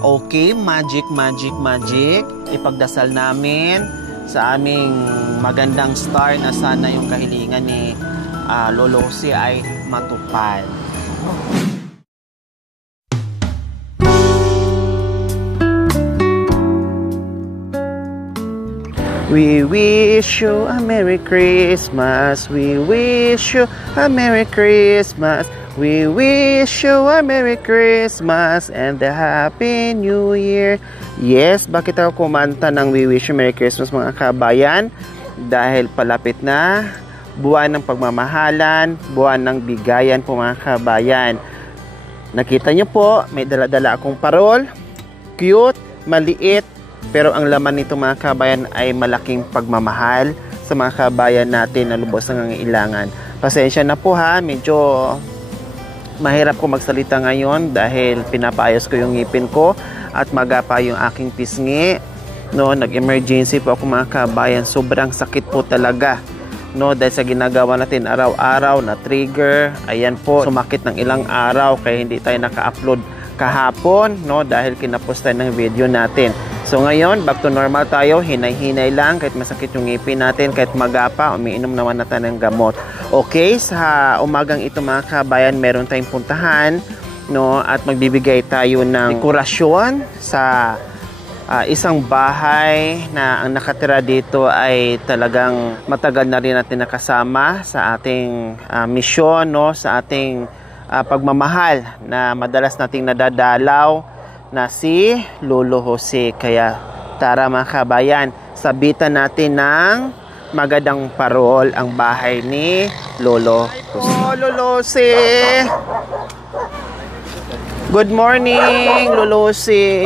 Okay, magic. Ipagdasal namin sa aming magandang star na sana yung kahilingan ni Lolo Jose ay matupad. We wish you a Merry Christmas. We wish you a Merry Christmas. We wish you a Merry Christmas and a Happy New Year. Yes, bakit ako kumanta ng We Wish You Merry Christmas mga kabayan? Dahil palapit na buwan ng pagmamahalan, buwan ng bigayan po mga kabayan. Nakita nyo po, may dala-dala akong parol. Cute, maliit, pero ang laman nito mga kabayan ay malaking pagmamahal sa mga kabayan natin na lubos ng nangangailangan. Pasensya na po ha, medyo mahirap ko magsalita ngayon dahil pinapaayos ko yung ngipin ko at magapa yung aking pisngi. No, nag-emergency po ako mga kabayan, sobrang sakit po talaga. No, dahil sa ginagawa natin araw-araw na trigger, ayan po, sumakit ng ilang araw kaya hindi tayo naka-upload kahapon, no, dahil kinapos tayo ng video natin. So ngayon, back to normal tayo, hinay-hinay lang kahit masakit yung ngipin natin, kahit magapa, umiinom naman na tayo ng gamot. Okay, sa umagang ito mga kabayan, meron tayong puntahan, no, at magbibigay tayo ng dekorasyon sa isang bahay na ang nakatira dito ay talagang matagal na rin natin nakasama sa ating misyon, no, sa ating pagmamahal na madalas nating nadadalaw na si Lolo Jose. Kaya tara mga kabayan, sabitan natin ng magandang parol ang bahay ni Lolo Jose. Oh, Lolo Jose! Good morning, Lolo Jose!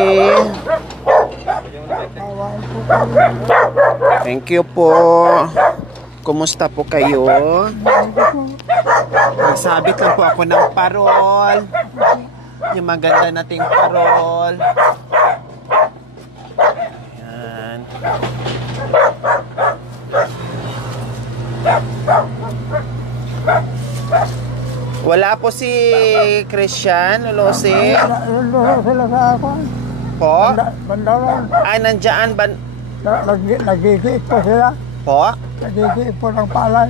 Thank you po. Kumusta po kayo? Nagsabit lang po ako ng parol. Yung maganda nating parol. Ayan. Wala po si Christian, Lolo Jose. Po? Ay, nandiyan. Nagigiit po sila. Po? Nagigiit po ng palay.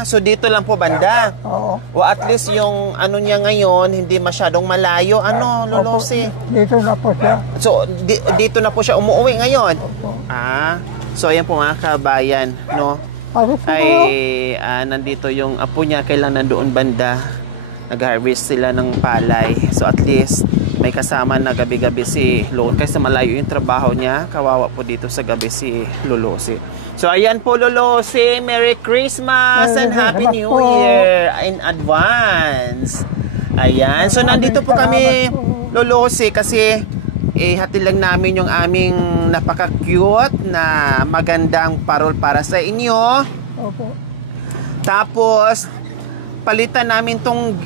So dito lang po banda? Oo. O at least yung ano niya ngayon, hindi masyadong malayo. Ano, Lolo Jose? Dito na po siya. So, dito na po siya umuwi ngayon? Opo. So ayan po mga kabayan, no? Ay, nandito yung apo niya, kailan nandoon banda. Nag-harvest sila ng palay. So at least, may kasama na gabi-gabi si Lolo. Kasi malayo yung trabaho niya, kawawa po dito sa gabi si Lolo Jose. So ayan po Lolo Jose, Merry Christmas and Happy New Year in advance. Ayan, so nandito po kami Lolo Jose kasi hatid lang namin yung aming napaka-cute na magandang parol para sa inyo. Opo. Tapos palitan namin tong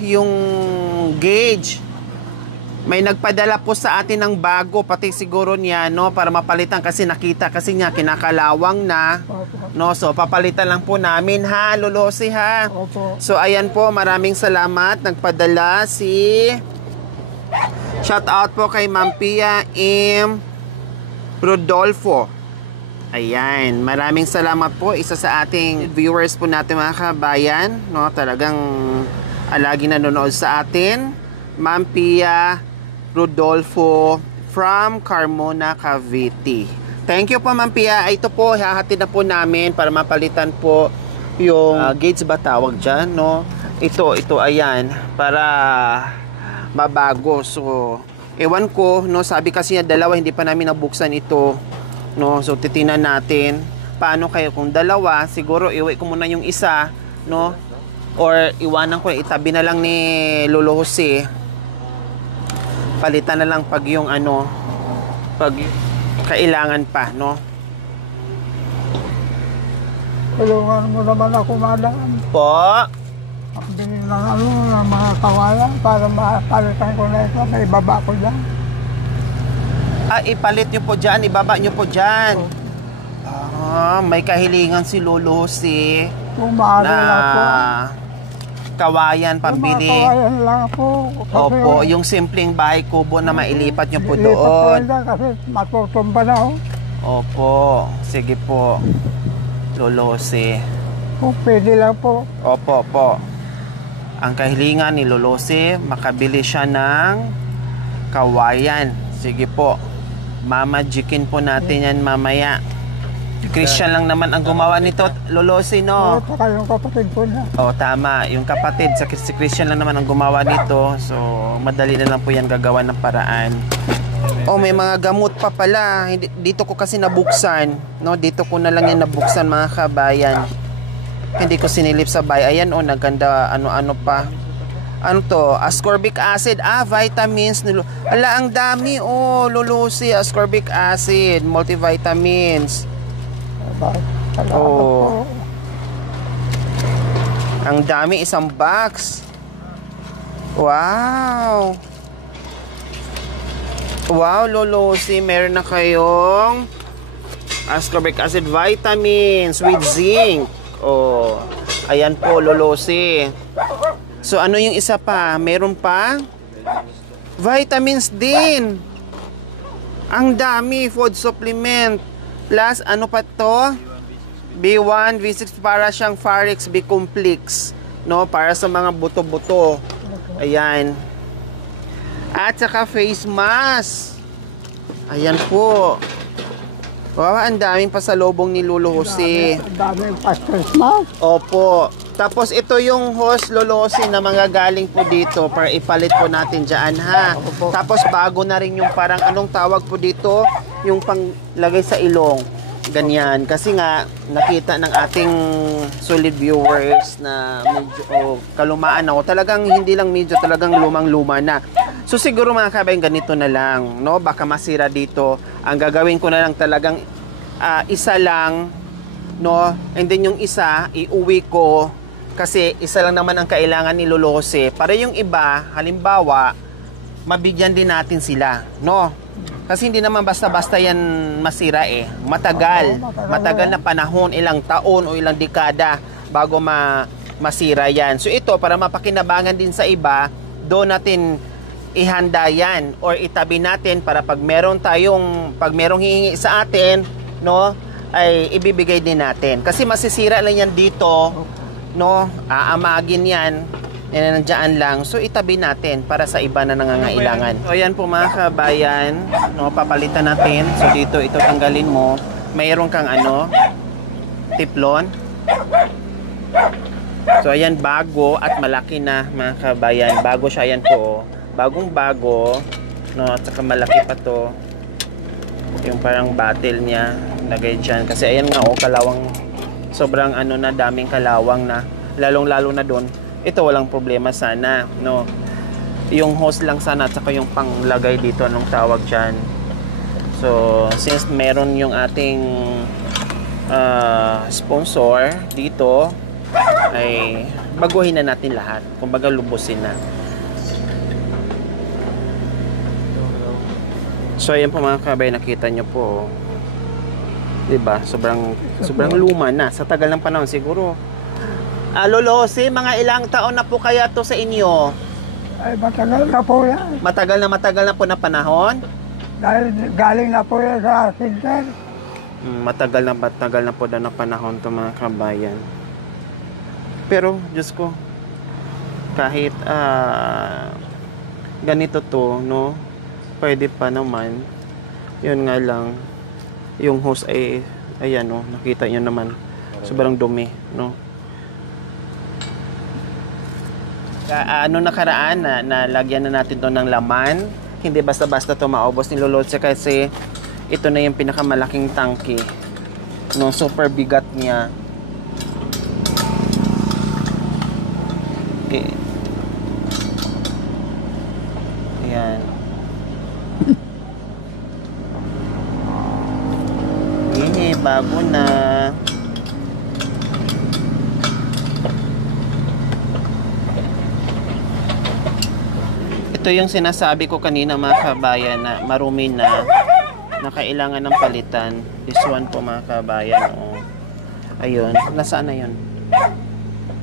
yung gauge. May nagpadala po sa atin ng bago, pati siguro niya, no, para mapalitan kasi nakita kasi niya kinakalawang na. Opo. No, so papalitan lang po namin ha, Lolo Jose ha. Opo. So ayan po, maraming salamat. Nagpadala si shout out po kay Ma'am Pia M. Rodolfo. Ayan, maraming salamat po. Isa sa ating viewers po natin mga kabayan, no, talagang lagi nanonood sa atin. Ma'am Pia Rodolfo from Carmona, Cavite. Thank you po Ma'am Pia. Ito po, hahatid na po namin para mapalitan po yung gauge ba tawag dyan, no? Ito, ayan, para mabago. So, ewan ko, no, sabi kasi niya dalawa, hindi pa namin nabuksan ito, no? So, titinan natin. Paano kayo kung dalawa? Siguro, iwi ko muna yung isa, no? Or iwanan ko, itabi na lang ni Lolo Jose. Palitan na lang pag yung pag kailangan pa, no? Tulungan mo naman ako, madam. Po? Bilhin ng mga kawayan para mapalitan ko na ito. May ibaba ko dyan. Ipalit nyo po dyan, ibaba nyo po dyan. May kahilingan si Lolo Jose Kung maaari na po. kawayan Yung mga pambili. kawayan lang po. Kasi Opo, yung simpleng bahay kubo na mailipat nyo po lipat ko doon. yan kasi matutumba na ho. Opo, sige po. Lolo Jose. Kung pwede lang po. Opo, po. Ang kahilingan ni Lolo Jose, makabili siya ng kawayan. Sige po. Mamajikin po natin yan mamaya. Christian lang naman ang gumawa nito, Lolo Jose, no? Saka yung kapatid ko na. Oh, tama. Yung kapatid, si Christian lang naman ang gumawa nito. So, madali na lang po yan gagawa ng paraan. Oh, may mga gamot pa pala. Dito ko kasi nabuksan. No? Dito ko na lang yan nabuksan, mga kabayan. Hindi ko sinilip sa bay. Ayan, oh, naganda. Ano-ano pa. Ano to? Ascorbic acid. Vitamins. Ala, ang dami. Oh, Lulusi. Ascorbic acid. Multivitamins. Salamat Oh. po. Ang dami, isang box. Wow. Wow, Lolosi, meron na kayong ascorbic acid vitamins with zinc. Oh, ayan po, Lolosi. So, ano yung isa pa? Meron pa? Vitamins din. Ang dami, food supplement. Plus, ano pa to? B1, B6, para siyang Farex B-complex, no? Para sa mga buto-buto. Ayan. At saka face mask. Ayan po. Wow, ang daming pasalubong ni Lolo Jose. Ang daming pastos mo. Opo. Tapos ito yung host Lolo Jose na mga galing po dito para ipalit po natin dyan, ha? Opo. Tapos bago na rin yung parang anong tawag po dito, yung panglagay sa ilong. Ganyan. Kasi nga, nakita ng ating solid viewers na medyo kalumaan ako. Talagang hindi lang medyo, talagang lumang-luma na. So siguro mga kabayan, ganito na lang, no? Baka masira dito. Ang gagawin ko na lang talagang isa lang, no? And then yung isa, iuwi ko. Kasi isa lang naman ang kailangan ni Lolo Jose. Para yung iba, halimbawa, mabigyan din natin sila, no? Kasi hindi naman basta-basta yan masira eh. Matagal na panahon, ilang taon o ilang dekada bago masira yan. So ito, para mapakinabangan din sa iba, doon natin ihanda yan or itabi natin para pag merong hihingi sa atin, no, ay ibibigay din natin. Kasi masisira lang yan dito, no, aamagin yan. Yan, nandiyan lang. So, itabi natin para sa iba na nangangailangan. So, ayan po mga kabayan. No, papalitan natin. So, dito, ito tanggalin mo. Mayroon kang tiplon. So, ayan, bago at malaki na mga kabayan. Bago siya, ayan po. Bagong bago. No, at saka malaki pa to. Yung parang bottle niya. Lagay dyan. Kasi ayan nga, kalawang. Sobrang na, daming kalawang na. Lalong-lalo na doon. Ito walang problema sana, no? Yung hose lang sana at saka yung panglagay dito, anong tawag dyan. So, since meron yung ating sponsor dito, ay baguhin na natin lahat. Kumbaga lubusin na. So, ayan po mga kabay, nakita nyo po. Diba? Sobrang luma na. Sa tagal ng panahon, siguro. Lolo Jose, mga ilang taon na po kaya to sa inyo? Ay, matagal na po yan. Matagal na po na panahon? Dahil galing na po yan sa center. Matagal na po na panahon to mga kabayan. Pero, Diyos ko, kahit ganito to, no? Pwede pa naman. Yun nga lang, yung hose ay, ayan, no? Nakita nyo naman. Sobrang dumi, no? Nakaraan na lagyan na natin to ng laman. Hindi basta-basta to maubos ni Lolo Jose kasi ito na yung pinakamalaking tangke. No, super bigat niya. Okay. Ayan. Bago na. Ito yung sinasabi ko kanina mga kabayan na marumi na kailangan ng palitan. This one po mga kabayan. Oh. Ayun. Nasaan na yun?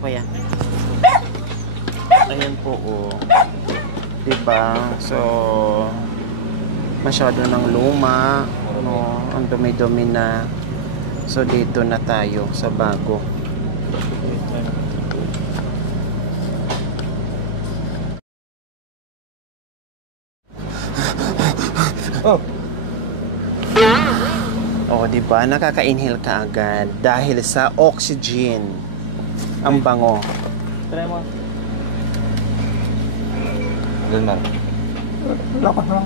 Kuya. Ayan po, oh. Diba? So, masyado ng luma, no? Ang dumi-dumi na. So, dito na tayo sa bago. Oh. Oh, diba? Nakaka-inhale ka agad dahil sa oxygen. Ang bango. Try mo. Gulmar. Lakas lang.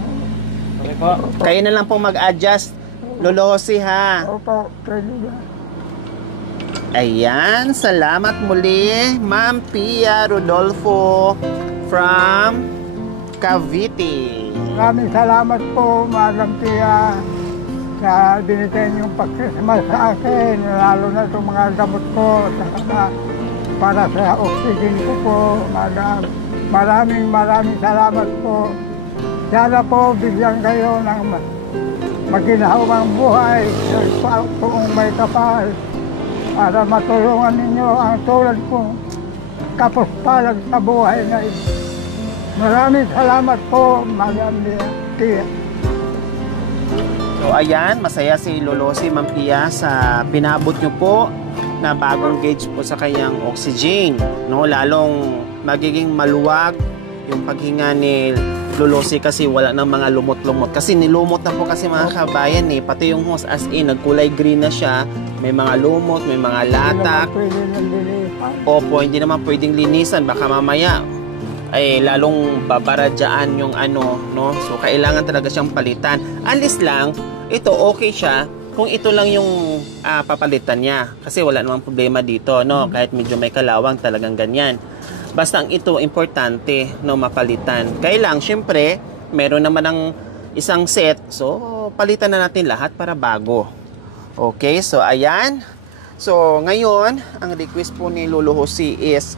Okay po. Kayo na lang pong mag-adjust. Lolosi, ha? Opo, pwede na. Ayan, salamat muli, Ma'am Pia Rodolfo from Cavite. Maraming salamat po, Madam Tia, sa binigay niyong pagkismas sa akin, lalo na itong mga gamot ko, saka para sa oxygen ko po, Madam. Maraming salamat po. Sana po bigyan kayo ng maginhawang buhay sa buong may kapal para matulungan ninyo ang tulad ko kapos-palag sa buhay na ito. Maraming salamat po, Madam Tia. So ayan, masaya si Lolosi, Ma'am Pia, sa pinabot nyo po na bagong gauge po sa kanyang oxygen, no? Lalong magiging maluwag yung paghinga ni Lolosi kasi wala nang mga lumot-lumot. Kasi nilumot na po kasi mga kabayan eh. Pati yung hose as in, nagkulay green na siya. May mga lumot, may mga latak. Opo, hindi naman pwedeng linisan. Baka mamaya ay lalong babaradyaan yung ano, no? So, kailangan talaga siyang palitan. Alis lang, ito okay siya kung ito lang yung papalitan niya. Kasi wala namang problema dito, no? Kahit medyo may kalawang, talagang ganyan. Basta ang ito, importante, no, mapalitan. Kaya lang, syempre, meron naman ng isang set. So, palitan na natin lahat para bago. Okay, so, ayan. So, ngayon, ang request po ni Lolo Jose is,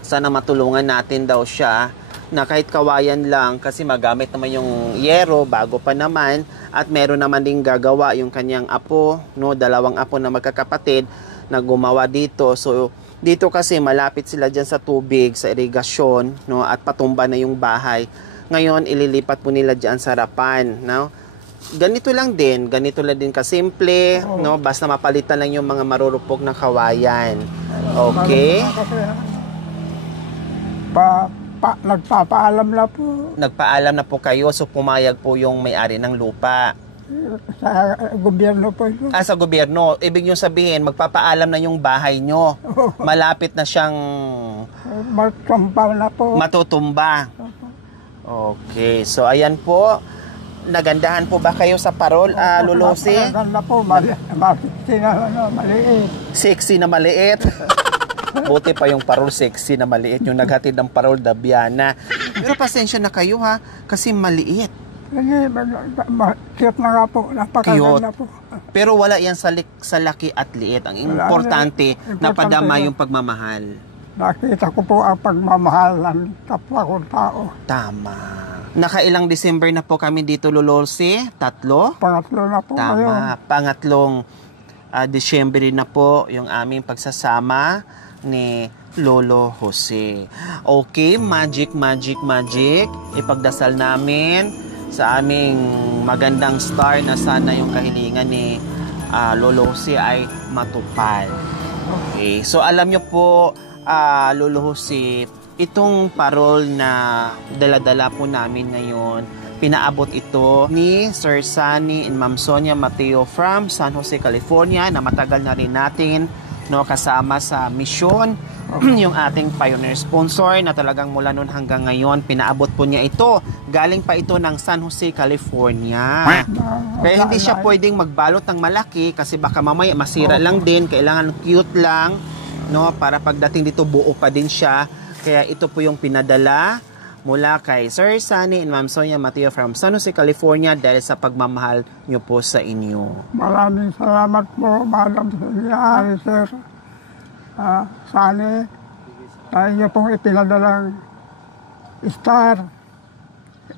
sana matulungan natin daw siya na kahit kawayan lang kasi magamit naman yung yero bago pa naman at meron naman ding gagawa yung kanyang apo, no, dalawang apo na magkakapatid na gumawa dito. So dito kasi malapit sila dyan sa tubig, sa irigasyon, no, at patumba na yung bahay. Ngayon ililipat po nila dyan sa harapan, no. Ganito lang din kasimple, no, basta mapalitan lang yung mga marurupok na kawayan. Okay? Nagpapaalam na po. Nagpaalam na po kayo, so pumayag po yung may-ari ng lupa. Sa gobyerno po ito. Sa gobyerno. Ibig nyo sabihin, magpapaalam na yung bahay nyo. Malapit na siyang matumba na po. Matutumba. Okay, so ayan po. Nagandahan po ba kayo sa parol, Lolosi? Naganda po, maliit. Sexy na maliit. Buti pa yung parol sexy na maliit, yung naghatid ng parol Dabiana. Pero pasensya na kayo ha, kasi maliit. Cute na nga po, napakaganda po. Pero wala yan sa laki at liit. Ang importante, napadama yung pagmamahal. Nakita ko po ang pagmamahal ng kapwa kong tao. Tama. Nakailang December na po kami dito, Lolosi? 3? Pangatlo na po. Tama. Ngayon. Pangatlong December na po yung aming pagsasama ni Lolo Jose. Okay, magic. Ipagdasal namin sa aming magandang star na sana yung kahilingan ni Lolo Jose ay matupad. Okay, so alam nyo po, Lolo Jose, itong parol na dala-dala po namin ngayon, pinaabot ito ni Sir Sunny and Ma'am Sonia Mateo from San Jose, California, na matagal na rin natin, no, kasama sa misyon, yung ating pioneer sponsor na talagang mula noon hanggang ngayon, pinaabot po niya ito. Galing pa ito ng San Jose, California. Kaya hindi siya pwedeng magbalot ng malaki kasi baka mamaya masira lang din, kailangan cute lang, no, para pagdating dito buo pa din siya. Kaya ito po yung pinadala mula kay Sir Sunny and Ma'am Sonia Mateo from San Jose, California dahil sa pagmamahal nyo po sa inyo. Maraming salamat po, Madam Sonia, Sir Sunny, sa inyo pong ipinadalang star.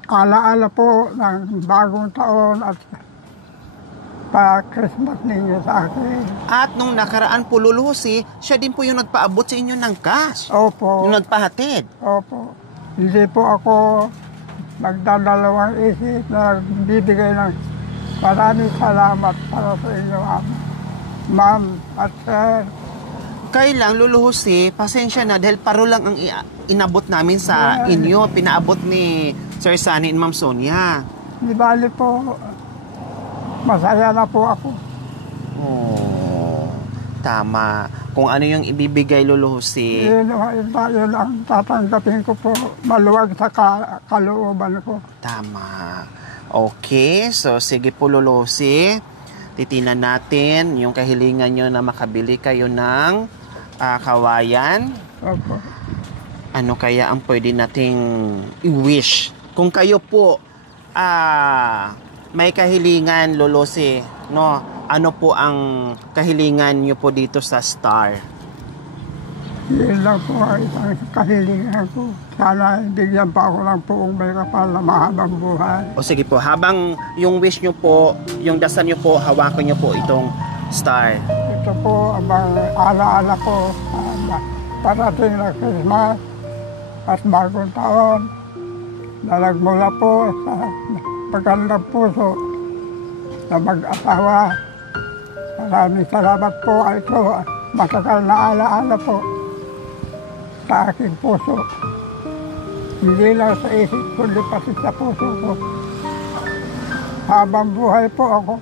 Alaala po ng bagong taon at pa-Christmas ninyo sa akin. At nung nakaraan po, Lolo Jose, siya din po yung nagpaabot sa inyo ng cash. Opo. Yung nagpahatid. Opo. Hindi po ako nagdadalawang isip na bibigay ng maraming salamat para sa inyo, ma'am at sir. Kailang, Lolo Jose, pasensya na dahil paro lang ang inabot namin sa inyo. Pinaabot ni Sir Sunny and Ma'am Sonia. Di bali po, masaya na po ako. Oh, tama. Kung ano yung ibibigay, Lolo Jose. Yun ang tatanggapin ko po, maluwag sa kalooban ko. Tama. Okay, so sige po, Lolo Jose. Titinan natin yung kahilingan nyo na makabili kayo ng kawayan. Opo. Ano kaya ang pwede nating i-wish? Kung kayo po may kahilingan, Lolo Jose, no? Ano po ang kahilingan nyo po dito sa Star? Yun lang po ang isang kahilingan ko. Sana bigyan pa ako ng puong may kapal na mahabang buhay. O sige po, habang yung wish nyo po, yung dasal nyo po, hawakan nyo po itong Star. Ito po ang alaala ko parating na Christmas at bagong taon na nagmula po sa magandang puso na mag-asawa. Maraming salamat po. Ito, matagal na alaala po sa aking puso. Hindi lang sa isip, kundi pati sa puso ko. Habang buhay po ako.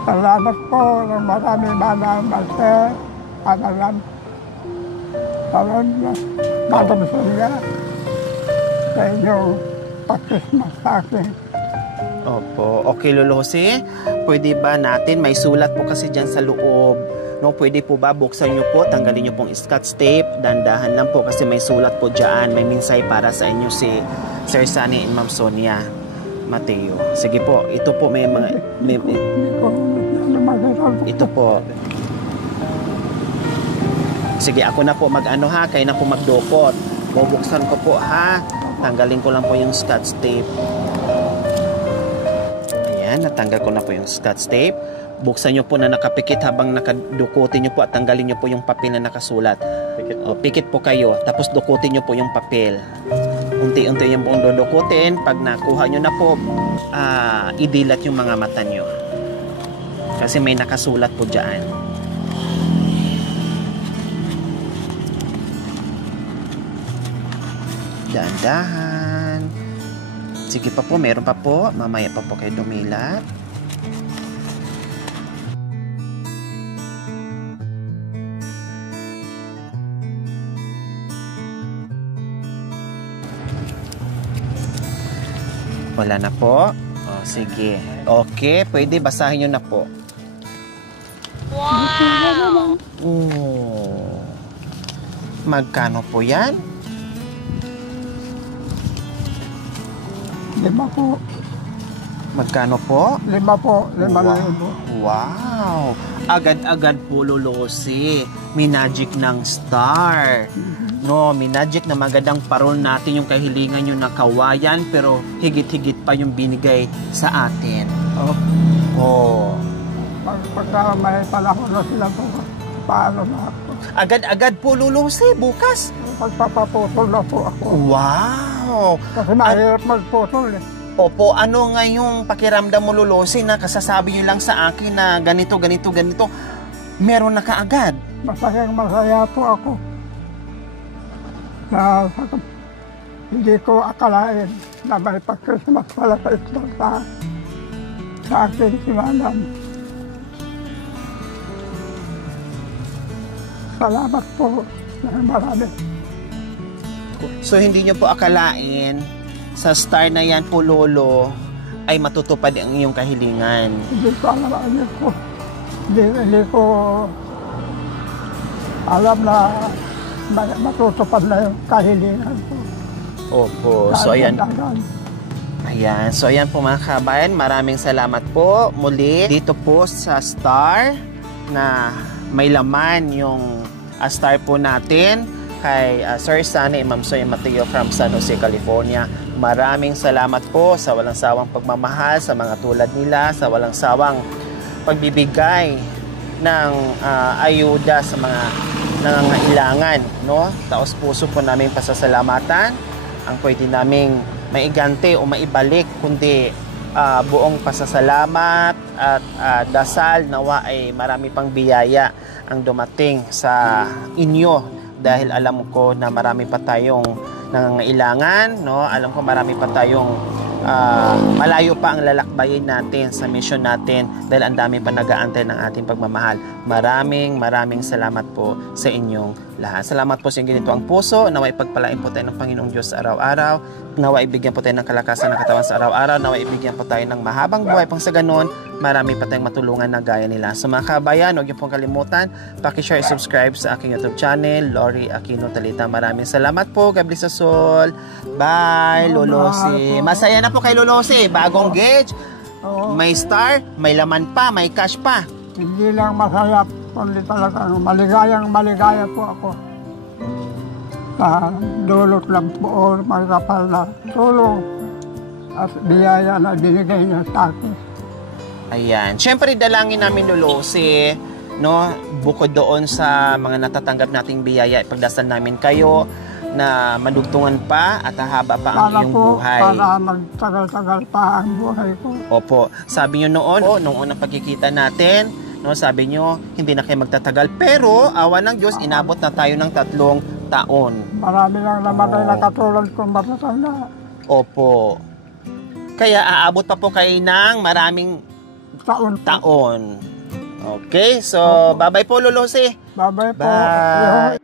Salamat po ng maraming Master Analam. Salamat, Madam Sonia, sa inyong pag-Christmas sa akin. Opo. Okay, Lolo Jose, pwede ba natin, may sulat po kasi dyan sa loob, no? Pwede po ba buksan nyo po, tanggalin nyo pong scotch tape, dandahan lang po kasi may sulat po dyan, may minsay para sa inyo si Sir Sunny and Ma'am Sonia Mateo. Sige po, ito po may mga... ito po. Sige, ako na po mag-ano ha, kayo na po magdukot. Bubuksan ko po ha. Tanggalin ko lang po yung scotch tape. Ayan, natanggal ko na po yung scotch tape. Buksan nyo po na nakapikit habang nakadukutin nyo po at tanggalin nyo po yung papel na nakasulat. Pikit po kayo, tapos dukutin nyo po yung papel. Unti-unti yung pong dudukutin. Pag nakuha nyo na po, idilat yung mga mata nyo. Kasi may nakasulat po dyan. Dahan-dahan. Sige pa po, meron pa po. Mamaya pa po kayo dumilat. Wala na po. O, sige. Okay, pwede basahin nyo na po. Wow! Oh. Magkano po yan? 5 po. Magkano po? 5 po. 5 na yun po. Wow! Agad-agad po, Lolo Jose. May magic ng Star. No, may magic na magandang parol natin yung kahilingan nyo na kawayan, pero higit-higit pa yung binigay sa atin. Oh. Pagka may panahon na sila po, paano na ako? Agad-agad po, Lolo Jose, bukas. Magpapaputol na po ako. Wow! Kasi mahirap magputol eh. Opo, ano nga yung pakiramdam mo, Lolo Jose, na kasasabi nyo lang sa akin na ganito, ganito, ganito, meron na kaagad? Masaya po ako. Na hindi ko akalain na may pag-Christmas pala sa isla sa akin si Manam. Salamat po na marami. So, hindi nyo po akalain sa Star na yan po, Lolo, ay matutupad ang iyong kahilingan. Hindi ko alam ano ko. Hindi ko alam na matutupad na yung kahilingan ko. Opo. So, ayan. Ayan. So, ayan po mga kabayan. Maraming salamat po muli dito po sa Star na may laman yung Star po natin. kay Sir Sunny Ma'am Soy Mateo from San Jose, California. Maraming salamat po sa walang sawang pagmamahal sa mga tulad nila, sa walang sawang pagbibigay ng ayuda sa mga nangangailangan, no? Taos puso po namin pasasalamatan ang pwede naming maigante o maibalik, kundi buong pasasalamat at dasal nawa ay marami pang biyaya ang dumating sa inyo dahil alam ko na marami pa tayong nangangailangan, no? Alam ko marami pa tayong malayo pa ang lalakbayin natin sa mission natin dahil ang dami pa nag-aantay ng ating pagmamahal. Maraming salamat po sa inyong lahat. Salamat po sa inyong ginito ang puso. Naway pagpalain po tayo ng Panginoong Diyos sa araw-araw. Naway ibigyan po tayo ng kalakasan ng katawan sa araw-araw. Naway ibigyan po tayo ng mahabang buhay pang sa ganon. Marami pa tayong matulungan na gaya nila. So mga kabayan, huwag niyo pong kalimutan, paki-share, subscribe sa aking YouTube channel, Lori Aquino Talita. Maraming salamat po. God bless us all. Bye, Lolosi. Masaya na po kay Lolosi. Bagong gauge. May star, may laman pa, may cash pa. Hindi lang masaya, kundi talaga maligaya po ako. Sa dulot lang po may kapal na tulong at biyaya na binigay niya sa akin. Ayan. Siyempre, dalangin namin, Lolosi, no? Bukod doon sa mga natatanggap nating biyaya, ipagdasal namin kayo na madugtungan pa at hahaba pa ang iyong buhay. Para magtagal-tagal pa ang buhay ko. Opo. Sabi nyo noon, nung unang pagkikita natin, no, sabi nyo, hindi na kayo magtatagal. Pero, awa ng Diyos, inabot na tayo ng 3 taon. Marami lang namatay na katulad kong matatanda. Opo. Kaya aabot pa po kayo ng maraming taon. Okay, so bye-bye po, Lolosi. Bye-bye po. Bye.